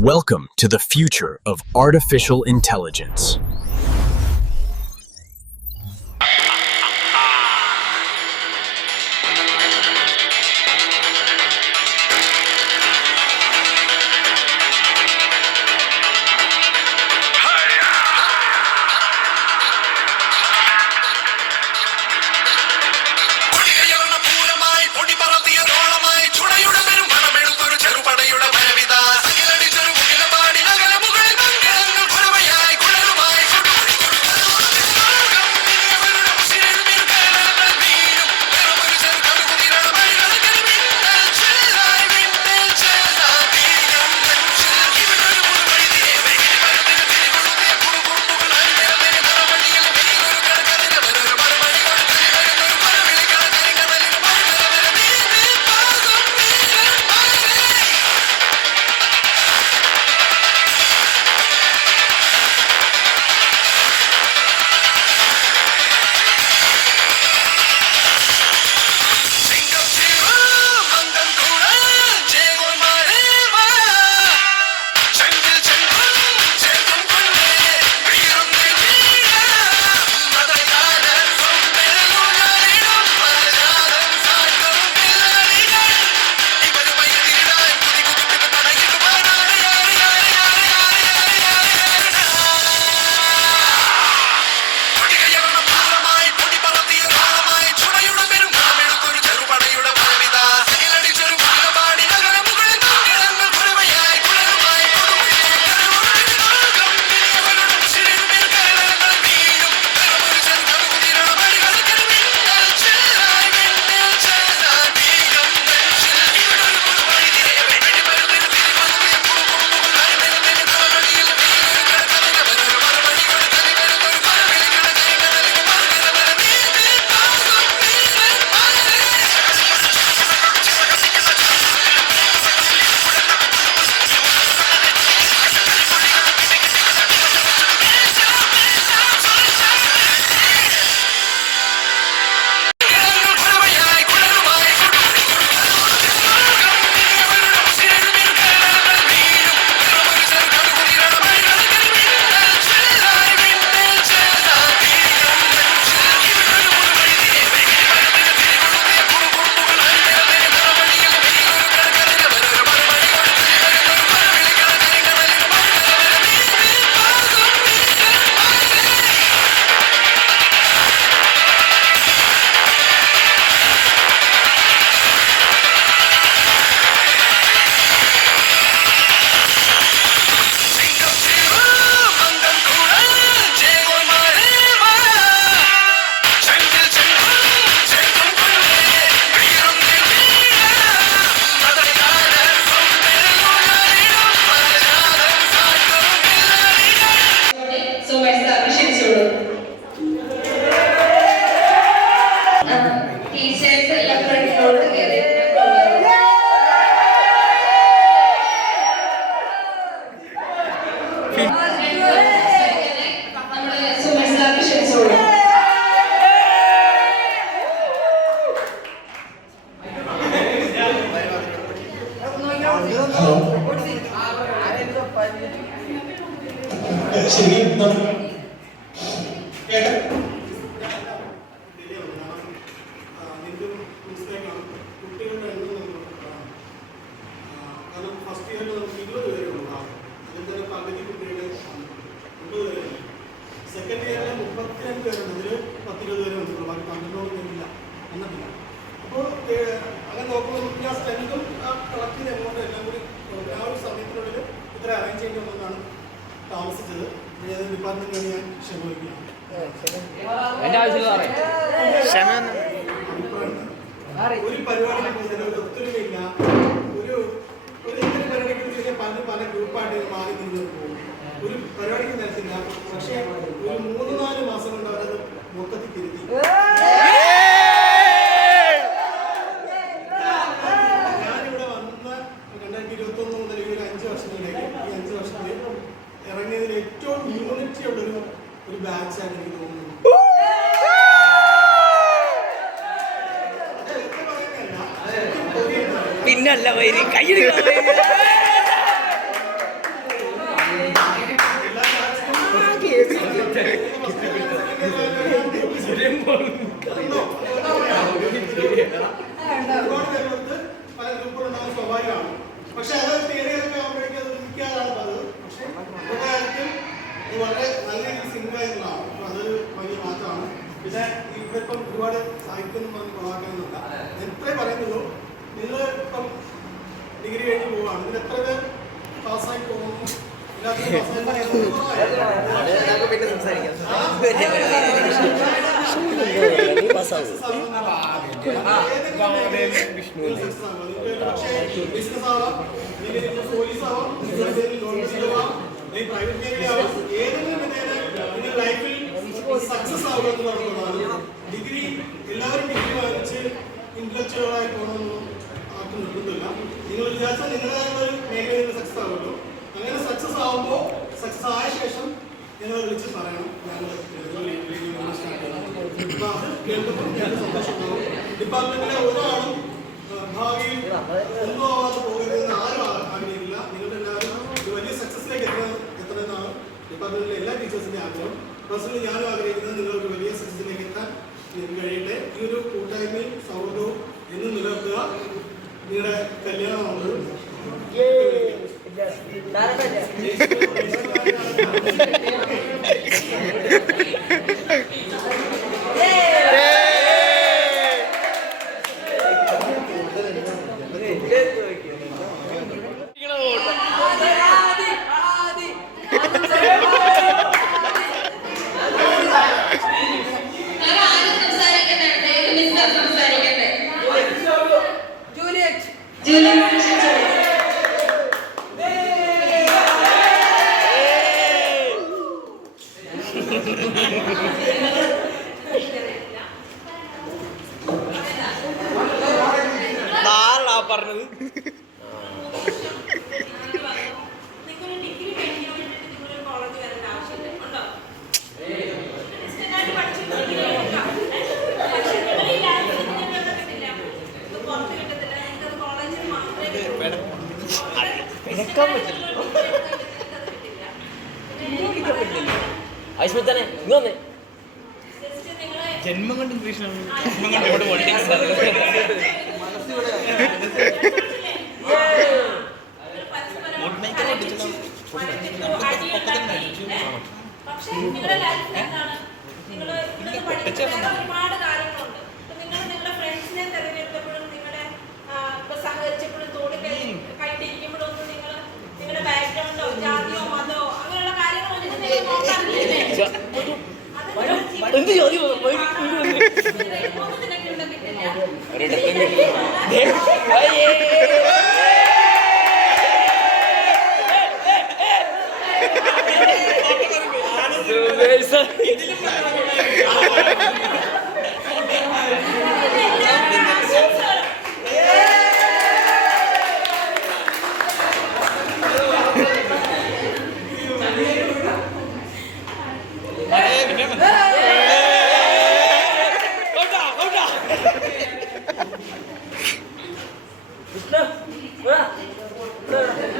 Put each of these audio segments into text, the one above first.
Welcome to the future of artificial intelligence. പിന്നല്ല വൈരി കയ്യിൽ പഠിപ്പിക്കുന്നു കൊളാക്കണമെന്നല്ല. എത്രേ പറയുന്നുള്ളൂ, നിങ്ങൾ ഇപ്പം ഡിഗ്രി കഴിഞ്ഞ് പോവുകയാണ്, ഇതിൽ എത്ര പേർ പാസ്സായി പോകുന്നു? ബിസിനസ് ആവാം, പോലീസ് ആവാം, പ്രൈവറ്റ് മേഖല ആവാം, ഏതെങ്കിലും നിങ്ങൾ ലൈഫിൽ സക്സസ് ആവുക എന്നുള്ളതാണ്. ഡിഗ്രി എല്ലാവരും ഡിഗ്രി വാങ്ങിച്ച് ഇന്റലക്ച്വലായി പോകണമെന്നും ആർക്കും നിർബന്ധമില്ല. നിങ്ങൾ വിചാരിച്ചാൽ നിങ്ങളുടേതായ ഒരു മേഖലയിൽ സക്സസ് ആവുമല്ലോ. അങ്ങനെ സക്സസ് ആവുമ്പോൾ, സക്സസ് ആയ ശേഷം നിങ്ങൾ വിളിച്ച് പറയണം ഞങ്ങൾ കേൾക്കുമ്പോൾ ഞങ്ങൾക്ക് സന്തോഷം ഉണ്ടാവും. ഡിപ്പാർട്ട്മെന്റിലെ ഒരാളും ഭാവിയിൽ ഒന്നും ആവാതെ പോകരുതെന്ന് ആരും ആഗ്രഹിക്കില്ല. നിങ്ങളുടെ എല്ലാവരും ഒരു വലിയ സക്സസിലേക്ക് എത്തണമെന്നാണ് ഡിപ്പാർട്ട്മെന്റിലെ എല്ലാ ടീച്ചേഴ്സിന്റെ ആഗ്രഹം. പേഴ്സണലി ഞാനും ആഗ്രഹിക്കുന്നത് നിങ്ങളൊരു വലിയ സക്സസിലേക്ക് എത്താൻ നിങ്ങൾക്ക് കഴിയട്ടെ. ഈ ഒരു കൂട്ടായ്മയും സൗഹൃദവും എന്നും നിലനിർത്തുക. നിങ്ങളുടെ കല്യാണമാണ് പറഞ്ഞത്. ഐസ്മിത്തനെ ഇങ്ങനെ ജന്മം കൊണ്ട് ഇംഗ്ലീഷിലാണ് പക്ഷേ നിങ്ങളുടെ ലൈഫിൽ എന്താണ് നിങ്ങൾ ഒരുപാട് കാര്യങ്ങളുണ്ട്. നിങ്ങൾ നിങ്ങളുടെ ഫ്രണ്ട്സിനെ തിരഞ്ഞെടുത്തപ്പോഴും നിങ്ങളുടെ സഹകരിച്ചപ്പോഴും തോടി കൈട്ടിരിക്കുമ്പോഴും ഒന്നും നിങ്ങളുടെ ബാക്ക്ഗ്രൗണ്ടോ ജാതിയോ മതമോ അങ്ങനെയുള്ള കാര്യങ്ങളൊന്നും നിങ്ങൾ നോക്കാറില്ലേ? ഒന്നും നിനക്ക് ഇവിടെ കിട്ടില്ല.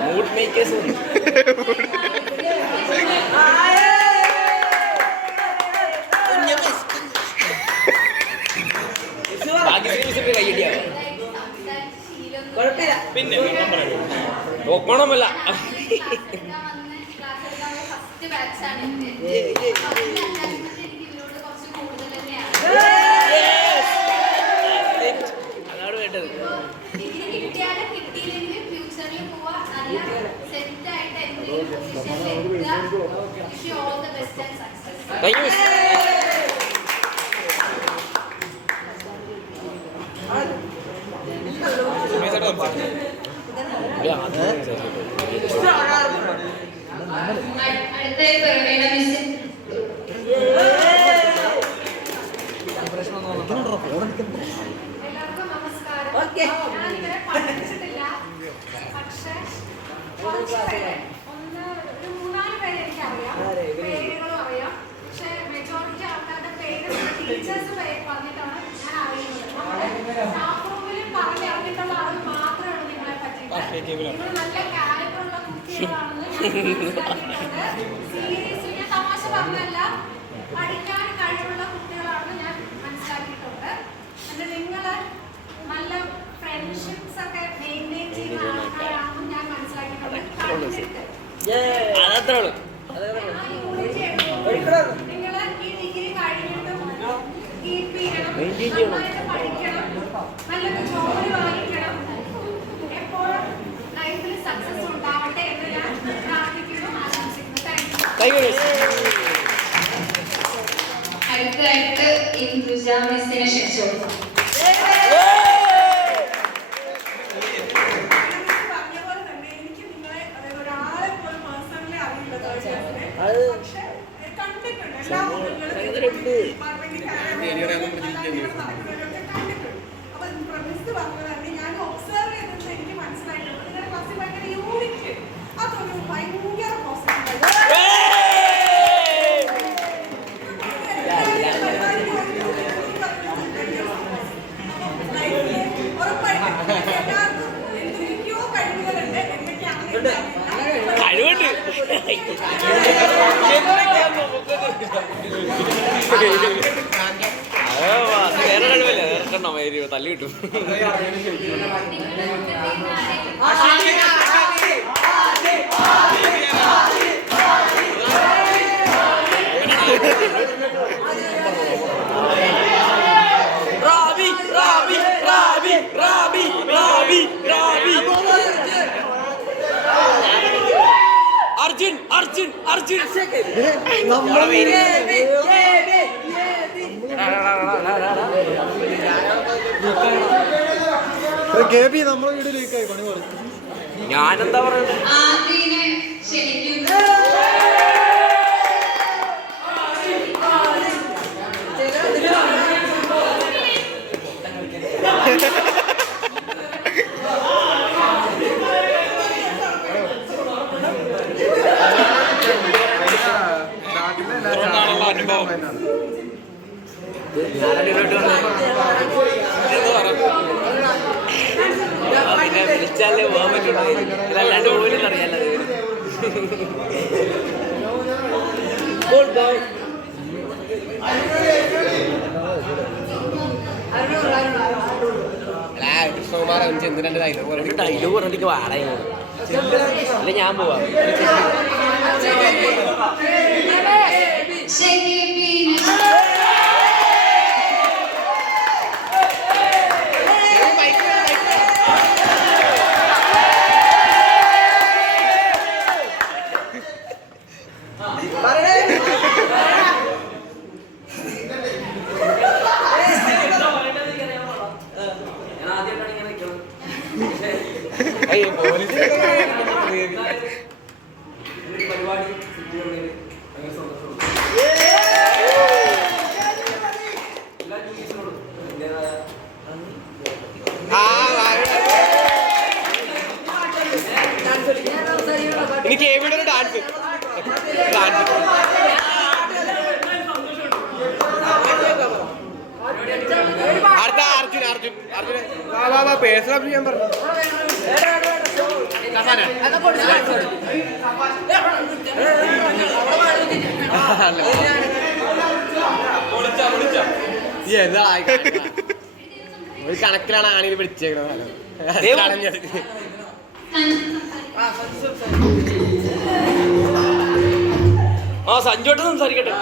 മൂഡ് മേക്കേഴ്സ് പിന്നെ നോക്കണമല്ല അതാണ് വേണ്ടത്. Thank you. എല്ലാവർക്കും നമസ്കാരം. ഞാനിവരെ പഠിച്ചിട്ടില്ല, പക്ഷെ കുറച്ച് പേരെ ഒരു 3-4 പേരെ എനിക്കറിയാം, പേരുകളും അറിയാം. പക്ഷെ മെജോറിറ്റി ആൾക്കാരുടെ പേര് ടീച്ചേഴ്സ് പറഞ്ഞിട്ടാണ് ഞാൻ അറിയുന്നത്. നമ്മുടെ സ്റ്റാഫ് റൂമിൽ പറഞ്ഞ് അറിഞ്ഞിട്ടുള്ള ആൾ മാത്രമാണ് നിങ്ങളെ പറ്റിയിട്ട്. നിങ്ങൾ നല്ല ക്യാരക്ടറുള്ള കുട്ടികളാണെന്ന് സീരിയസ്ലി ഞാൻ തമാശ പറഞ്ഞല്ല, പഠിക്കാൻ കഴിവുള്ള കുട്ടികളാണെന്ന് ഞാൻ മനസ്സിലാക്കിയിട്ടുണ്ട്. എന്നിട്ട് നിങ്ങൾ നല്ല ഫ്രണ്ട്ഷിപ്സ് ഒക്കെ മെയിൻറ്റെയിൻ ചെയ്യുന്ന ആൾക്കാരാണെന്ന് ഞാൻ മനസ്സിലാക്കിയിട്ടുണ്ട്. നിങ്ങൾ ഈ ഡിഗ്രി കഴിഞ്ഞിട്ടും കീപ്പ് ചെയ്യണം. അടുത്തായിട്ട് ഇന്ദുജ മിസ്സിനെ ക്ഷണിച്ചു. തല്ലി കിട്ടും. അർജുൻ അർജുൻ അർജുൻ നമ്മളെ വീട് ലീക്കായി പണി പോലെ. ഞാനെന്താ പറയുന്നത്? ആദ്യനെ ക്ഷണിക്കുന്നു. പിന്നെ വിളിച്ചാലേ പോകാൻ പറ്റുള്ളൂ. അല്ലാണ്ട് പോലും അറിയാലോ. ഡയലോഗ് പറഞ്ഞിട്ട് വാടക അല്ല ഞാൻ പോവാം. എനിക്ക് എവിടെ ഒരു ഡാൻസ് അടുത്ത അർജുൻ അർജുൻ അർജുൻ പേഴ്സണൽ ചെയ്യാൻ പറഞ്ഞു. ഒരു കണക്കിലാണ് ആണിയിൽ പിടിച്ചേക്കുന്നത്. ആ സഞ്ജോട്ട് സംസാരിക്കട്ടെ.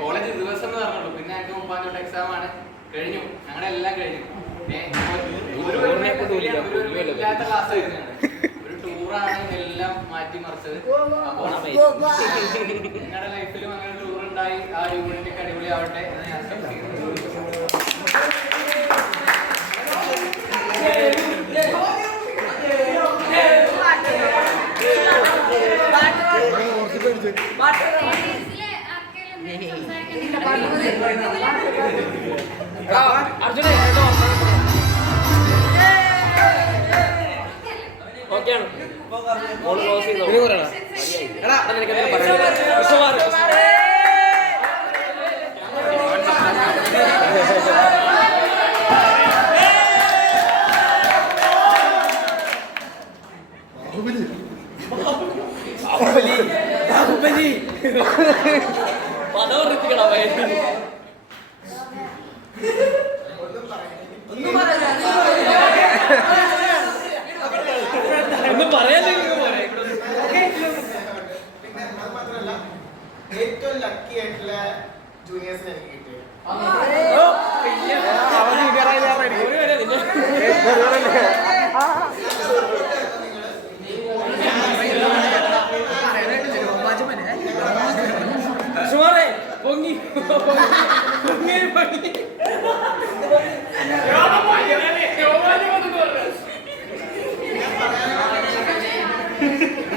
കോളേജ് ദിവസം എന്ന് പറഞ്ഞുള്ളൂ. പിന്നെ ഞങ്ങൾക്ക് 30 എക്സാം ആണ്. കഴിഞ്ഞു, ഞങ്ങളുടെ എല്ലാം കഴിഞ്ഞു. ഇല്ലാത്ത ക്ലാസ് ആയിരുന്നു. ഒരു ടൂറാണ് എല്ലാം മാറ്റിമറിച്ചത്. അപ്പോൾ നിങ്ങളുടെ ലൈഫിലും അങ്ങനെ ടൂർ ഉണ്ടായി. ആ യൂണിറ്റ് ഒക്കെ അടിപൊളിയാവട്ടെ എന്ന് ഞാൻ ഓക്കെയാണ്. ക്ലോസ് ചെയ്തോ? ഒന്നും പറയാൻ ഏറ്റവും ഏറ്റവും ലക്കി ആയിട്ടുള്ള ജൂനിയേഴ്സിനെ എനിക്ക് കിട്ടിയത്.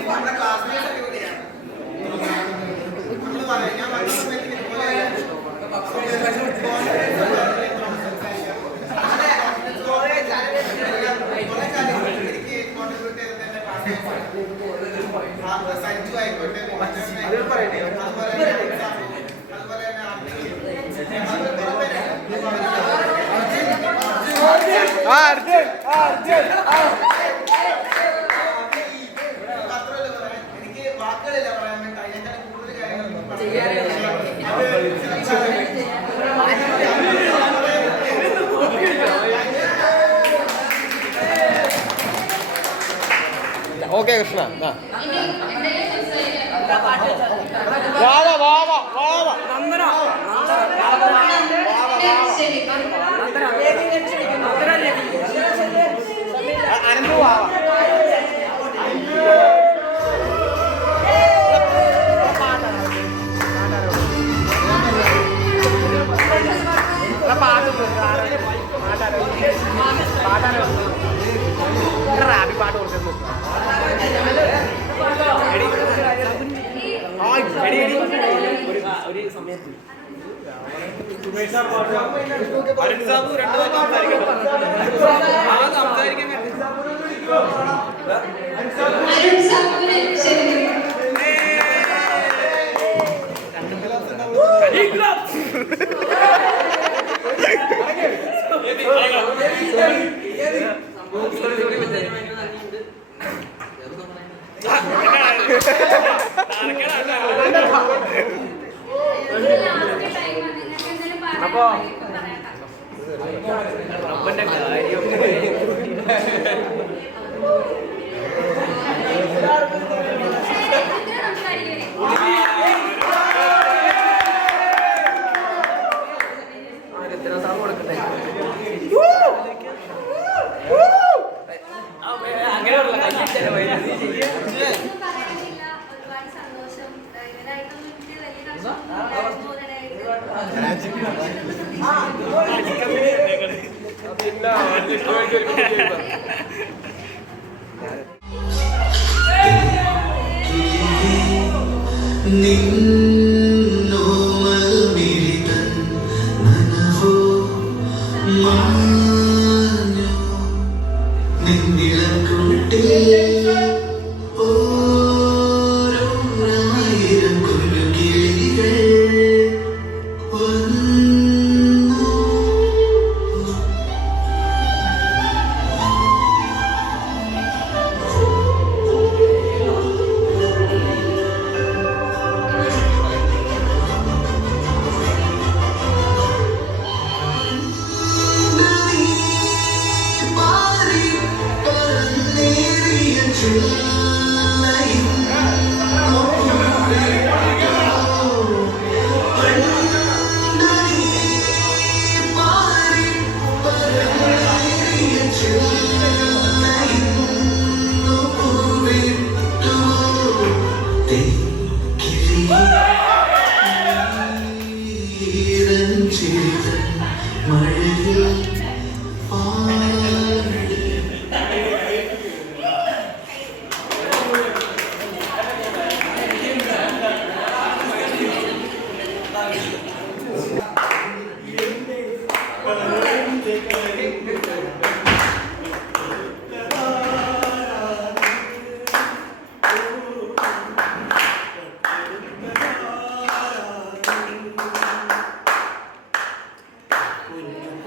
നമ്മുടെ ക്ലാസ്മേറ്റ്സ് അടിപൊളിയാണ്. നമ്മൾ പറയാം ഞാൻ സഞ്ജു ആയിക്കോട്ടെ, എനിക്ക് വാക്കുകളില്ല പറയാൻ വേണ്ടി. അതിനേക്കാൾ കൂടുതൽ കാര്യങ്ങൾ ഓക്കെ കൃഷ്ണ പാട്ട് കൊടുക്കുന്നു ഒരു സമയത്ത് അരുൺ സാബു രണ്ടു സംസാരിക്കാൻ അരുൺ സാബുവിനെ ക്ഷണിക്കുന്നു. അപ്പൊ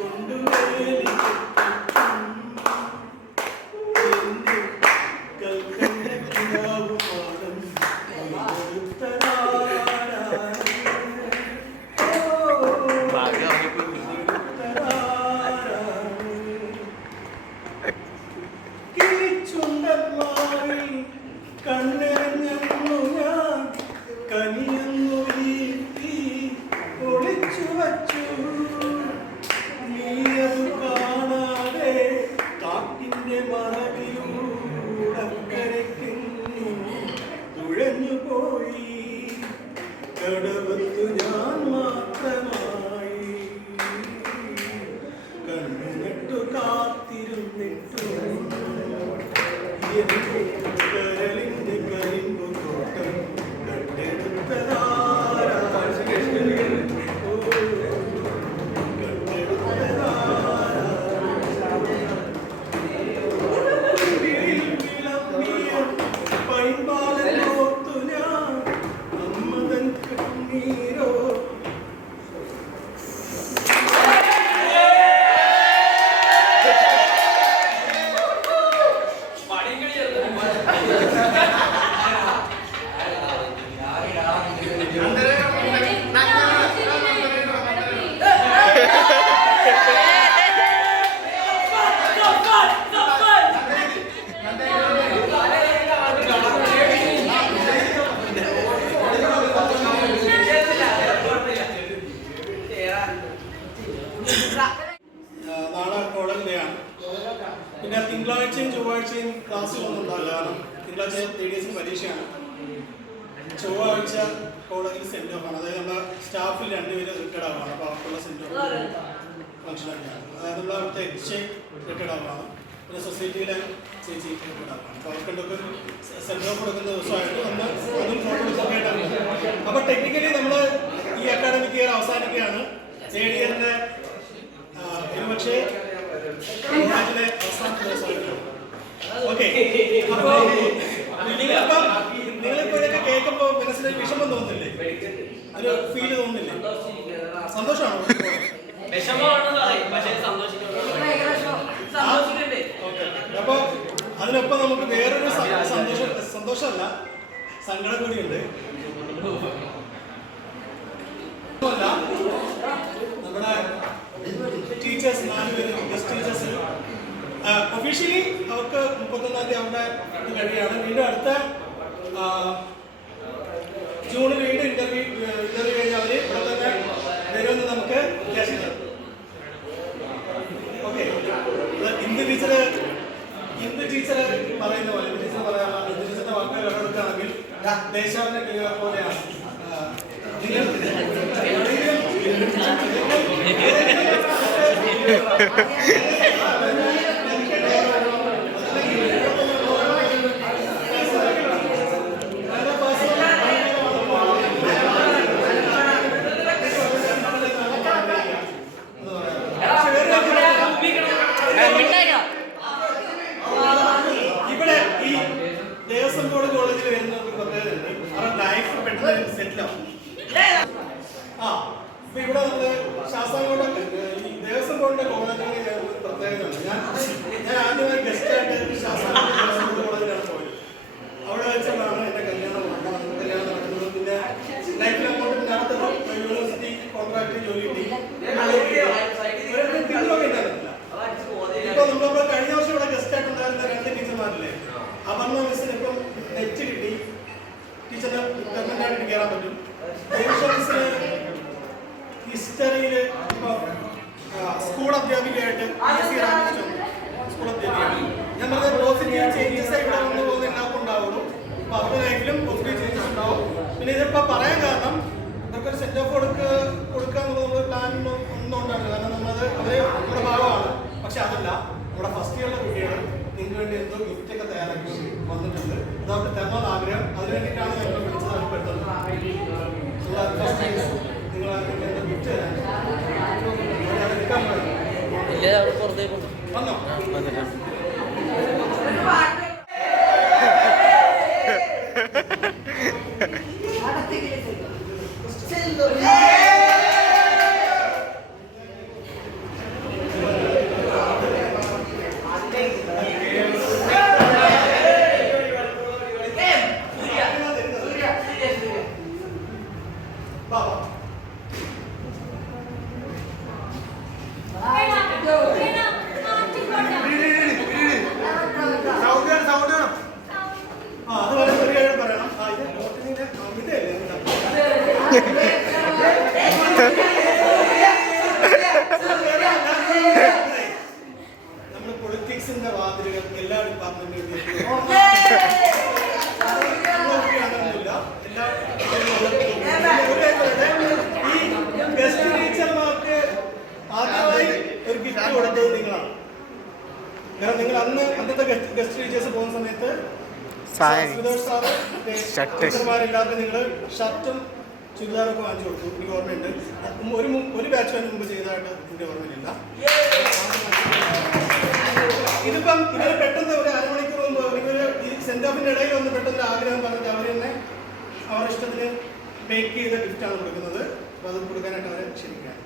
കൊണ്ടുവരും കടവത്തു ഞാൻ മാത്രമായി കണ്ണുനട്ടു കാത്തിരുന്നിട്ടു കരളിന്റെ കരിമ്പു തോട്ടം കണ്ടെടുത്തതാരാ നാളെ കോളേജിലെയാണ്. പിന്നെ തിങ്കളാഴ്ചയും ചൊവ്വാഴ്ചയും ക്ലാസ്സുകളൊന്നും ഉണ്ടാവില്ല. കാരണം തിങ്കളാഴ്ച TDS പരീക്ഷയാണ്. ചൊവ്വാഴ്ച കോളേജിൽ സെൻഡ് ഓഫ് ആണ്. അതായത് നമ്മുടെ സ്റ്റാഫിൽ 2 പേര് റിട്ടയർഡ് ആവുകയാണ്. അപ്പോൾ അവർക്കുള്ള സെൻഡ് ഓഫ് ഫംഗ്ഷനൊക്കെയാണ്. അതായത് നമ്മൾ അവിടുത്തെ റിട്ടയർഡ് ആവുകയാണ്. പിന്നെ സൊസൈറ്റിയിലെ ചേച്ചി റിട്ടയർഡ് ആവുകയാണ്. അപ്പോൾ അവർക്കൊക്കെ സെൻഡ് ഓഫ് കൊടുക്കുന്ന ദിവസമായിട്ട് നമ്മൾ അതും ഫോട്ടോ എടുക്കാനായിട്ടാണ്. അപ്പോൾ ടെക്നിക്കലി നമ്മൾ ഈ അക്കാഡമിക് ഇയർ അവസാനിക്കുകയാണ്. തേർഡ് ഇയറിൻ്റെ ഒരുപക്ഷേ കോളേജിലെ അവസാനത്തെ ദിവസമായിരിക്കും. ഓക്കെ, അപ്പോൾ നിങ്ങളിപ്പോൾ ഇതൊക്കെ കേൾക്കുമ്പോൾ മനസ്സിലൊരു വിഷമം തോന്നുന്നില്ലേ? ഒരു ഫീല് തോന്നുന്നില്ലേ? സന്തോഷമാണോ? അപ്പോൾ അതിനൊപ്പം നമുക്ക് വേറൊരു സന്തോഷമല്ല, സങ്കടം കൂടിയുണ്ട്. നമ്മുടെ ടീച്ചേഴ്സ് 4 പേര് ഗസ്റ്റ് ടീച്ചേഴ്സ് ഒഫീഷ്യലി അവർക്ക് 31-ാം തീയതി അവരുടെ ഇത് കഴിയാണ്. വീണ്ടും അടുത്ത ജൂണിൽ വീണ്ടും ഇന്റർവ്യൂ കഴിഞ്ഞ് അവർ ഇവിടെ തന്നെ വരുമെന്ന് നമുക്ക് വിചാരിക്കാം. ഓക്കെ, ഹിന്ദു ടീച്ചർ പറയുന്ന പോലെ ഹിന്ദു ടീച്ചറിന്റെ വാക്കുകൾ കണ്ടെടുക്കുകയാണെങ്കിൽ ദേശാവിനെ പോലെയാണ്. ഇവിടെ ഈ ദേവസ്വം ബോർഡ് കോളേജിൽ വരുന്ന പ്രത്യേകത അവരുടെ ലൈഫ് പെട്ടെന്ന് സെറ്റിൽ ആവും. ഇപ്പൊ ഇവിടെ നമ്മള് ശാസ്താംകോട്ട ഈ ദേവസ്വം ബോർഡിന്റെ കോളേജിൽ പ്രത്യേകത ഉണ്ട്. ഞാൻ ആദ്യമായി ഗസ്റ്റായിട്ട് ശാസ്താംകോട്ട ദേവസ്വം ബോർഡ് കോളേജിലാണ് പോയത്. അവിടെ വെച്ചാണ് എന്റെ കല്യാണം നടക്കുന്നത്. പിന്നെ ലൈഫിൽ അങ്ങോട്ട് നടത്തുന്ന യൂണിവേഴ്സിറ്റി കോൺട്രാക്ട് ജോലി കിട്ടി. ഇപ്പൊ നമ്മളിപ്പോ കഴിഞ്ഞ വർഷം ഇവിടെ ഗസ്റ്റായിട്ട് ഉണ്ടായിരുന്ന 2 ടീച്ചർമാരില്ലേ, അപർണ മിസ്സിന് ഇപ്പം നെറ്റ് കിട്ടി. ടീച്ചറിന് പെർമനന്റായിട്ട് കയറാൻ പറ്റും. മിസ്സിന് ഹിസ്റ്ററിയിൽ ഇപ്പൊ സ്കൂൾ അധ്യാപികയായിട്ട് സ്കൂൾ അധ്യാപികയാണ്. ഞാൻ പറഞ്ഞ പോസിറ്റീവ് ചേഞ്ചസ് ഇവിടെ വന്നു പോകുന്ന എല്ലാവർക്കും ഉണ്ടാവുള്ളൂ. അപ്പൊ അവരുടെ ലൈഫിലും പോസിറ്റീവ് ചേഞ്ചസ് ഉണ്ടാവും. പിന്നെ ഇതിപ്പോ പറയാൻ കാരണം ഇവർക്കൊരു സെന്റ് ഓഫ് കൊടുക്കാന്നുള്ളത് നമ്മൾ പ്ലാൻ ഒന്നുകൊണ്ടാണ്. കാരണം നമ്മളത് അവര് നമ്മുടെ ഭാഗമാണ്. പക്ഷെ അതല്ല, നമ്മുടെ ഫസ്റ്റ് ഇയറിലെ കുട്ടികൾ നിങ്ങൾക്ക് വേണ്ടി എന്തോ ഗിഫ്റ്റ് ഒക്കെ തയ്യാറാക്കി വന്നിട്ടുണ്ട്. അത് അവർക്ക് തരണം ആഗ്രഹം. അതിന് വേണ്ടിയിട്ടാണ് ഞങ്ങൾ വിളിച്ചത്. പെട്ടെന്ന് നിങ്ങൾ എന്തോ ഗിഫ്റ്റ് തരാൻ വന്നോ? നമ്മുടെ പൊളിറ്റിക്സിന്റെ വാതിലുകൾ എല്ലാ ഡിപ്പാർട്ട്മെന്റിലും എല്ലാ ഗിഫ്റ്റ് കൊടുത്തത് നിങ്ങളാണ്. കാരണം നിങ്ങൾ അന്നത്തെ ഗസ്റ്റ് ടീച്ചേഴ്സ് പോകുന്ന സമയത്ത് ടീച്ചർമാരെല്ലാവർക്കും നിങ്ങൾ ഷർട്ടും ചുരിദാറൊക്കെ വാങ്ങിച്ചു കൊടുത്തു. എനിക്ക് ഓർമ്മയുണ്ട്. ഒരു ബാച്ച് അതിന് മുമ്പ് ചെയ്തതായിട്ട് എൻ്റെ ഓർമ്മയിലില്ല. ഇതിപ്പം ഇവർ പെട്ടെന്ന് ഒരു അരമണിക്കൂർ മുമ്പ് ഇവർ ഈ സെൻഡ് ഓഫിൻ്റെ ഇടയിൽ വന്ന് പെട്ടെന്ന് ആഗ്രഹം പറഞ്ഞിട്ട് അവർ തന്നെ അവരുടെ ഇഷ്ടത്തിന് മേക്ക് ചെയ്ത ഗിഫ്റ്റാണ് കൊടുക്കുന്നത്. അപ്പോൾ അത് കൊടുക്കാനായിട്ട് അവരെ ക്ഷണിക്കുകയാണ്.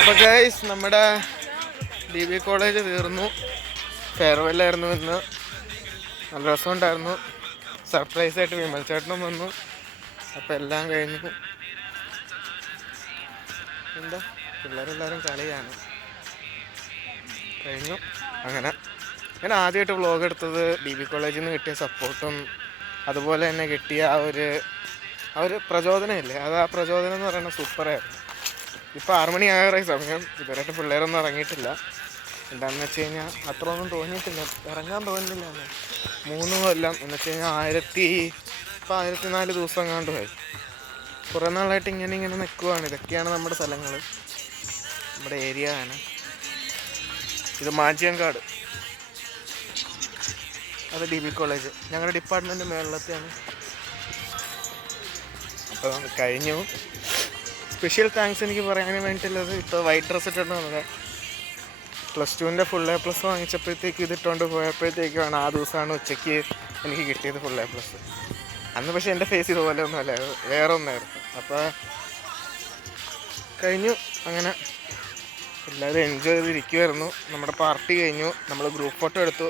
അപ്പോൾ ഗൈസ് നമ്മുടെ DB കോളേജ് തീർന്നു. ഫെയർവെല്ലായിരുന്നു ഇന്ന്. നല്ല രസമുണ്ടായിരുന്നു. സർപ്രൈസായിട്ട് വിമൽ ചേട്ടനും വന്നു. അപ്പോൾ എല്ലാം കഴിഞ്ഞു. എന്താ പിള്ളേരെല്ലാവരും കളിയാണ്. കഴിഞ്ഞു. അങ്ങനെ ഞാൻ ആദ്യമായിട്ട് വ്ളോഗ് എടുത്തത് DB കോളേജിൽ നിന്ന് കിട്ടിയ സപ്പോർട്ടും അതുപോലെ തന്നെ കിട്ടിയ ആ ഒരു പ്രചോദനമില്ലേ, ആ പ്രചോദനം എന്ന് പറയുന്നത് സൂപ്പറായിരുന്നു. ഇപ്പോൾ 6 മണി ആകാറായി സമയം. ഇതുവരെയായിട്ട് പിള്ളേരൊന്നും ഇറങ്ങിയിട്ടില്ല. എന്താണെന്ന് വെച്ച് കഴിഞ്ഞാൽ അത്ര ഒന്നും തോന്നിയിട്ടില്ല, ഇറങ്ങാൻ തോന്നുന്നില്ല. 3 കൊല്ലം എന്ന് വെച്ച് കഴിഞ്ഞാൽ 1004 ദിവസം എങ്ങാണ്ട് പോയി. കുറേ നാളായിട്ട് ഇങ്ങനെ നിൽക്കുവാണ്. ഇതൊക്കെയാണ് നമ്മുടെ സ്ഥലങ്ങൾ, നമ്മുടെ ഏരിയ ആണ്. ഇത് മാഞ്ചിയങ്കാട്, അത് DB കോളേജ്. ഞങ്ങളുടെ ഡിപ്പാർട്ട്മെൻറ്റ് മേളിലത്തെയാണ്. അപ്പോൾ കഴിഞ്ഞു. സ്പെഷ്യൽ താങ്ക്സ് എനിക്ക് പറയാൻ വേണ്ടിയിട്ടുള്ളത്, ഇപ്പോൾ വൈറ്റ് ഡ്രസ്സ് ഇട്ടുകൊണ്ട് വന്നത് +2 ഫുൾ A+ വാങ്ങിച്ചപ്പോഴത്തേക്ക് ഇതിട്ടുകൊണ്ട് പോയപ്പോഴത്തേക്കാണ് ആ ദിവസമാണ് ഉച്ചയ്ക്ക് എനിക്ക് കിട്ടിയത് ഫുൾ A+. അന്ന് പക്ഷേ എൻ്റെ ഫേസ് ഇതുപോലെ ഒന്നുമല്ല, വേറെ ഒന്നായിരുന്നു. അപ്പോൾ കഴിഞ്ഞു. അങ്ങനെ എല്ലാവരും എൻജോയ് ചെയ്തിരിക്കുമായിരുന്നു. നമ്മുടെ പാർട്ടി കഴിഞ്ഞു. നമ്മൾ ഗ്രൂപ്പ് ഫോട്ടോ എടുത്തു.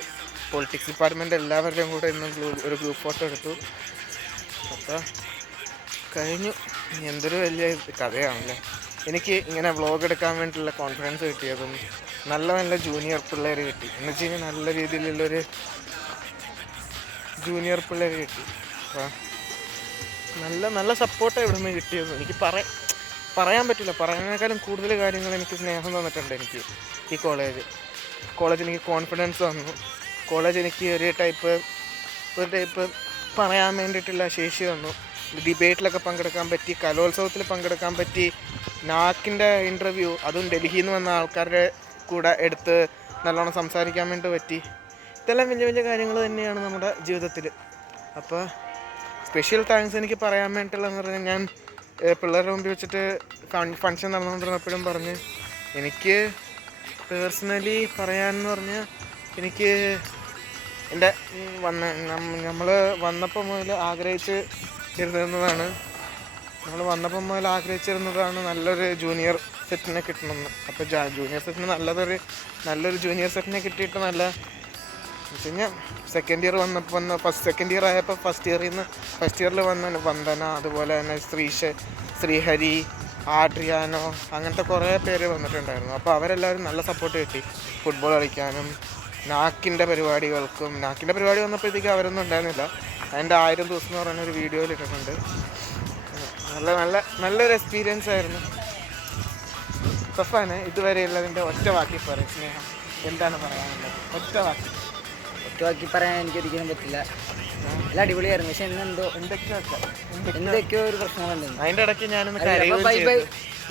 പൊളിറ്റിക്സ് ഡിപ്പാർട്ട്മെൻറ്റ് എല്ലാവരുടെയും കൂടെ ഇന്ന് ഒരു ഗ്രൂപ്പ് ഫോട്ടോ എടുത്തു. അപ്പോൾ കഴിഞ്ഞു. എന്തൊരു വലിയ കഥയാണല്ലേ. എനിക്ക് ഇങ്ങനെ വ്ളോഗ് എടുക്കാൻ വേണ്ടിയിട്ടുള്ള കോൺഫിഡൻസ് കിട്ടിയതും നല്ല നല്ല ജൂനിയർ പിള്ളേർ കിട്ടി. എന്ന് വെച്ച് കഴിഞ്ഞാൽ നല്ല രീതിയിലുള്ളൊരു ജൂനിയർ പിള്ളേർ കിട്ടി. അപ്പോൾ നല്ല നല്ല സപ്പോർട്ടാണ് ഇവിടെ നിന്ന് കിട്ടിയത്. എനിക്ക് പറയാൻ പറ്റില്ല. പറയുന്നതിനേക്കാളും കൂടുതൽ കാര്യങ്ങൾ എനിക്ക് സ്നേഹം തന്നിട്ടുണ്ട്. എനിക്ക് ഈ കോളേജ് എനിക്ക് കോൺഫിഡൻസ് തന്നു. കോളേജ് എനിക്ക് ഒരു ടൈപ്പ് പറയാൻ വേണ്ടിയിട്ടുള്ള ശേഷി തന്നു. ഡിബേറ്റിലൊക്കെ പങ്കെടുക്കാൻ പറ്റി, കലോത്സവത്തിൽ പങ്കെടുക്കാൻ പറ്റി, നാക്കിൻ്റെ ഇൻ്റർവ്യൂ അതും ഡൽഹിയിൽ നിന്ന് വന്ന ആൾക്കാരുടെ കൂടെ എടുത്ത് നല്ലോണം സംസാരിക്കാൻ വേണ്ടി പറ്റി. ഇതെല്ലാം വലിയ വലിയ കാര്യങ്ങൾ തന്നെയാണ് നമ്മുടെ ജീവിതത്തിൽ. അപ്പോൾ സ്പെഷ്യൽ താങ്ക്സ് എനിക്ക് പറയാൻ വേണ്ടിയിട്ടുള്ളതെന്ന് പറഞ്ഞാൽ, ഞാൻ പിള്ളേരുടെ മുമ്പിൽ വെച്ചിട്ട് ഫങ്ഷൻ നടന്നുകൊണ്ടിരുന്നപ്പോഴും പറഞ്ഞ്, എനിക്ക് പേഴ്സണലി പറയാമെന്ന് പറഞ്ഞാൽ, എനിക്ക് എൻ്റെ നമ്മൾ വന്നപ്പോൾ മുതൽ ആഗ്രഹിച്ചിരുന്നതാണ് നല്ലൊരു ജൂനിയർ സെറ്റിനെ കിട്ടണമെന്ന്. അപ്പോൾ ജൂനിയർ സെറ്റിന് നല്ലൊരു ജൂനിയർ സെറ്റിനെ കിട്ടിയിട്ട് നല്ല എന്ന് വെച്ച് കഴിഞ്ഞാൽ സെക്കൻഡ് ഇയർ ആയപ്പോൾ ഫസ്റ്റ് ഇയറിൽ വന്ന വന്ദന, അതുപോലെ തന്നെ ശ്രീഹരി, ആഡ്രിയാനോ, അങ്ങനത്തെ കുറേ പേര് വന്നിട്ടുണ്ടായിരുന്നു. അപ്പോൾ അവരെല്ലാവരും നല്ല സപ്പോർട്ട് കിട്ടി ഫുട്ബോൾ കളിക്കാനും നാക്കിൻ്റെ പരിപാടി വന്നപ്പോഴത്തേക്ക് അവരൊന്നും ഉണ്ടായിരുന്നില്ല. അതിൻ്റെ 1000 ദിവസം എന്ന് പറയുന്ന ഒരു വീഡിയോയിൽ ഇട്ടിട്ടുണ്ട്. നല്ലൊരു എക്സ്പീരിയൻസ് ആയിരുന്നു. സഫാന് ഇതുവരെയുള്ളതിൻ്റെ ഒറ്റ വാക്കി പറയും. സ്നേഹം എന്താണ് പറയാനുള്ളത്? ഒറ്റ വാക്കി പറയാൻ എനിക്കൊരിക്കലും പറ്റില്ല. എല്ലാം അടിപൊളിയായിരുന്നു. പക്ഷെ എന്തൊക്കെയോ ഒരു പ്രശ്നങ്ങളുണ്ട്. അതിൻ്റെ ഇടയ്ക്ക് ഞാനൊന്ന്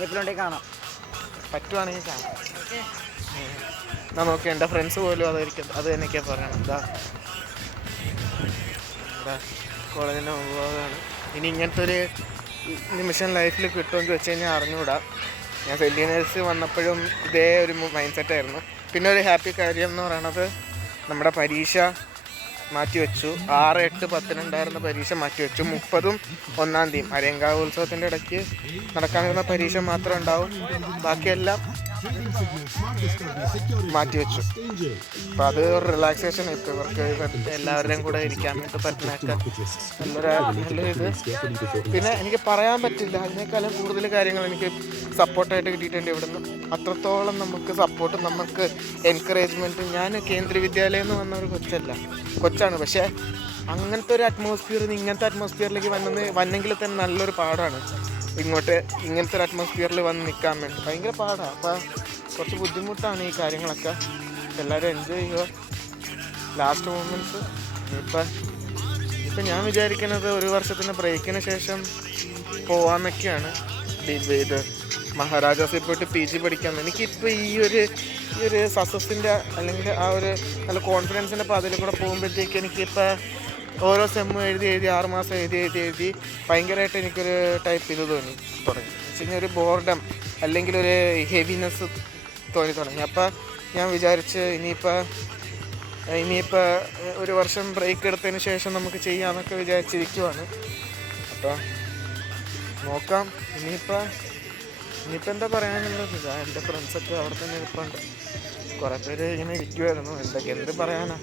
എപ്പോഴും കാണാം, പറ്റുവാണെങ്കിൽ കാണാം. എന്നാ നോക്കി എൻ്റെ ഫ്രണ്ട്സ് പോലും അത് തന്നെയൊക്കെയാണ് പറയണം. എന്താ കോളേജിൻ്റെ മുമ്പാണ്. ഇനി ഇങ്ങനത്തെ ഒരു നിമിഷം ലൈഫിൽ കിട്ടുമെന്ന് വെച്ച് കഴിഞ്ഞാൽ അറിഞ്ഞുകൂടാ. ഞാൻ സെല്ലിനേഴ്സ് വന്നപ്പോഴും ഇതേ ഒരു മൈൻഡ് സെറ്റായിരുന്നു. പിന്നെ ഒരു ഹാപ്പി കാര്യം എന്ന് പറയണത്, നമ്മുടെ പരീക്ഷ മാറ്റിവെച്ചു. 6, 8, 10 ഉണ്ടായിരുന്ന പരീക്ഷ മാറ്റിവെച്ചു. 30-ഉം 1-ാം തീയതി അരയങ്കാവ് ഉത്സവത്തിൻ്റെ ഇടയ്ക്ക് നടക്കാനിരുന്ന പരീക്ഷ മാത്രം ഉണ്ടാവും. ബാക്കിയെല്ലാം മാറ്റിവെച്ചു. അപ്പം അത് ഒരു റിലാക്സേഷൻ ഇപ്പം ഇവർക്ക് എല്ലാവരുടെയും കൂടെ ഇരിക്കാൻ വേണ്ടി പറ്റുന്നൊക്കെ നല്ലൊരു പിന്നെ എനിക്ക് പറയാൻ പറ്റില്ല. അതിനേക്കാളും കൂടുതൽ കാര്യങ്ങൾ എനിക്ക് സപ്പോർട്ടായിട്ട് കിട്ടിയിട്ടുണ്ട് ഇവിടുന്ന്. അത്രത്തോളം നമുക്ക് സപ്പോർട്ട്, നമുക്ക് എൻകറേജ്മെൻറ്റ്. ഞാൻ കേന്ദ്രീയ വിദ്യാലയം എന്ന് വന്ന ഒരു കൊച്ചാണ്. പക്ഷേ അങ്ങനത്തെ ഒരു ഇങ്ങനത്തെ അറ്റ്മോസ്ഫിയറിലേക്ക് വന്നെങ്കിൽ തന്നെ നല്ലൊരു പാടാണ്. ഇങ്ങനത്തെ ഒരു അറ്റ്മോസ്ഫിയറിൽ വന്ന് നിൽക്കാൻ വേണ്ടി ഭയങ്കര പാടാണ്. അപ്പോൾ കുറച്ച് ബുദ്ധിമുട്ടാണ് ഈ കാര്യങ്ങളൊക്കെ. എല്ലാവരും എൻജോയ് ചെയ്യുക ലാസ്റ്റ് മൊമെൻറ്റ്സ്. ഇപ്പം ഞാൻ വിചാരിക്കുന്നത് ഒരു വർഷത്തിന് ബ്രേക്കിന് ശേഷം പോകാമെന്നൊക്കെയാണ്. ഇത് മഹാരാജാസിൽ പോയിട്ട് PG പഠിക്കാൻ. എനിക്കിപ്പോൾ ഈ ഒരു സക്സസിൻ്റെ അല്ലെങ്കിൽ ആ ഒരു നല്ല കോൺഫിഡൻസിൻ്റെ പാതയിൽ കൂടെ പോകുമ്പോഴത്തേക്ക് എനിക്കിപ്പോൾ ഓരോ സെമ്മ് എഴുതി 6 മാസം എഴുതി ഭയങ്കരമായിട്ട് എനിക്കൊരു ടൈപ്പ് ഇത് തുടങ്ങി. എന്ന് വെച്ച് കഴിഞ്ഞാൽ ഒരു ബോർഡം അല്ലെങ്കിൽ ഒരു ഹെവിനെസ് തുടങ്ങി. അപ്പോൾ ഞാൻ വിചാരിച്ച് ഇനിയിപ്പോൾ ഒരു വർഷം ബ്രേക്ക് എടുത്തതിന് ശേഷം നമുക്ക് ചെയ്യാമെന്നൊക്കെ വിചാരിച്ചിരിക്കുവാണ്. അപ്പോൾ നോക്കാം. ഇനിയിപ്പോൾ എന്താ പറയാനുള്ളത്? എൻ്റെ ഫ്രണ്ട്സൊക്കെ അവിടെ തന്നെ ഇരിപ്പുണ്ട്. കുറേ പേര് ഇങ്ങനെ ഇരിക്കുമായിരുന്നു. എന്ത് പറയാനാ,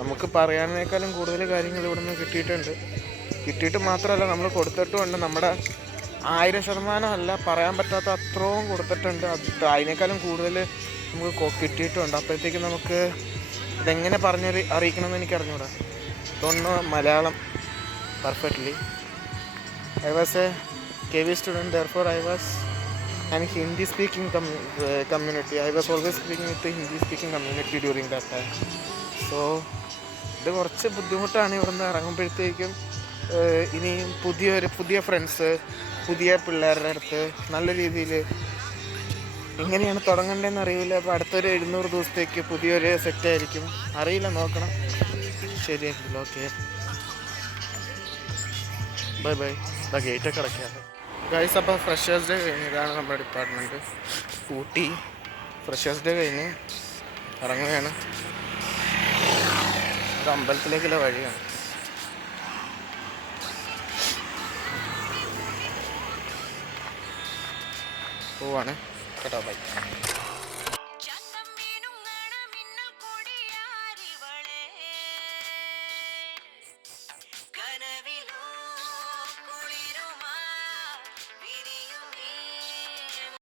നമുക്ക് പറയാനേക്കാളും കൂടുതൽ കാര്യങ്ങൾ ഇവിടെ നിന്ന് കിട്ടിയിട്ട് മാത്രമല്ല നമ്മൾ കൊടുത്തിട്ടുമുണ്ട്. നമ്മുടെ 1000% അല്ല, പറയാൻ പറ്റാത്ത അത്രയും കൊടുത്തിട്ടുണ്ട്. അതിനേക്കാളും കൂടുതൽ നമുക്ക് കിട്ടിയിട്ടുണ്ട്. അപ്പോഴത്തേക്കും നമുക്ക് ഇതെങ്ങനെ അറിയിക്കണമെന്ന് എനിക്ക് അറിഞ്ഞൂടാ. തോന്നുന്നു Malayalam perfectly. I was a KV student, therefore I was an Hindi speaking community. I was always speaking with the Hindi speaking community during that time. So ഇത് കുറച്ച് ബുദ്ധിമുട്ടാണ് ഇവിടുന്ന് ഇറങ്ങുമ്പോഴത്തേക്കും. ഇനിയും പുതിയ ഫ്രണ്ട്സ്, പുതിയ പിള്ളേരുടെ അടുത്ത് നല്ല രീതിയിൽ എങ്ങനെയാണ് തുടങ്ങേണ്ടതെന്ന് അറിയില്ല. അപ്പോൾ അടുത്തൊരു 700 ദിവസത്തേക്ക് പുതിയൊരു സെറ്റായിരിക്കും. അറിയില്ല, നോക്കണം. ശരിയാക്കില്ല. Okay, bye. ഗേറ്റൊക്കെ അടയ്ക്കാറ് ഗൈസ്. അപ്പം ഫ്രഷേഴ്സ് ഡേ കഴിഞ്ഞ് ഇതാണ് നമ്മുടെ ഡിപ്പാർട്ട്മെൻറ്റ്. ഊട്ടി ഫ്രഷേഴ്സ് ഡേ കഴിഞ്ഞ് ഇറങ്ങുകയാണ്. ഒരു അമ്പലത്തിലേക്കുള്ള വഴിയാണ്. പോവാണ് കേട്ടോ. ബൈ.